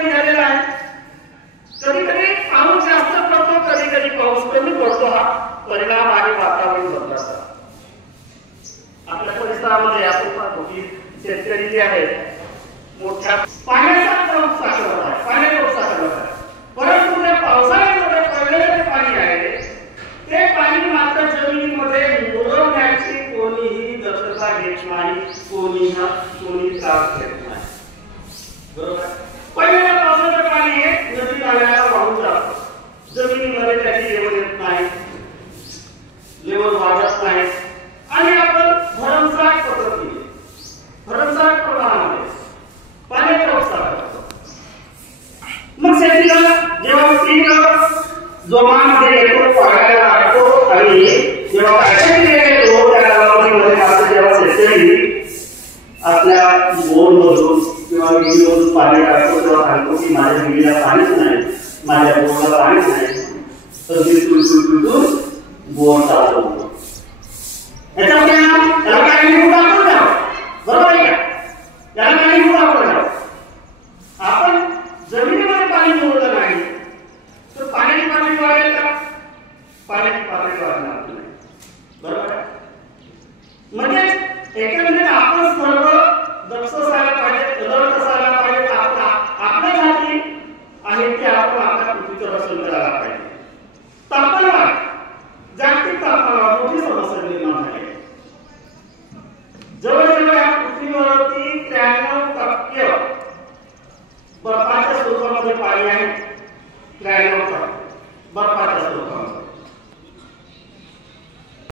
कमी झालेला आहे. कधी कधी पाऊस जास्त पडतो, कधी कधी पाऊस कमी पडतो. हा परिणाम आहे वातावरण बदलाचा. आपल्या परिसरामध्ये आपण पाहतो की शेतकरी जे आहेत मोठ्या पाण्याचा उपसा आहे, पाण्याचा उपसा करत आहे. परंतु त्या पावसाळ्यामध्ये पडलेले जे पाणी आहे ते पाणी मात्र जमिनीमध्ये मुरवण्याची कोणीही दक्षता घेत नाही, कोणी त्रास घेत नाही. बरोबर. पहिल्या पावसाचं पाणी हे नदी नाल्याला वाहून जातं, जमिनीमध्ये त्याची लेवल येत नाही, लेवल वाढत नाही आणि आपण भरमसाठ पद्धतीने भरमसाठ प्रमाणामध्ये पाण्याचा उपसा करतो. मग शेतीला जेव्हा पीक जोमामध्ये येतो, पाण्याला लागतो आणि जेव्हा काढण्याची येतो त्या कालावधीमध्ये मात्र जेव्हा शेतकरी आपल्या बोरमधून किंवा विहिरीमधून पाणी काढतो तेव्हा सांगतो की माझ्या विहिरीला पाणीच नाही, माझ्या बोरला पाणीच नाही, तर मी तुळतुळ बोर चालवतो. याच्यामध्ये त्याला काही निवड आपण द्यावं. बरोबर आहे का? त्याला काही निवड आपण द्यावं. आपण जमिनीमध्ये पाणी निवडलं नाही तर पाण्याची पातळी वाढेल का? पाण्याची पातळी वाढणार नाही. बरोबर आहे. म्हणजे एकंदरीत आपण सर्व दक्ष असायला पाहिजे, सतर्क असायला पाहिजे. आपल्यासाठी आहे ते आपण आपल्या पृथ्वीचं रक्षण करायला पाहिजे. तापमान, जागतिक तापमानावर मोठी समस्या निर्माण झाली आहे. जवळजवळ या पृथ्वीवरती 93% बर्फाच्या स्वरूपामध्ये पाणी आहे. 93% बर्फाच्या स्वरूपामध्ये.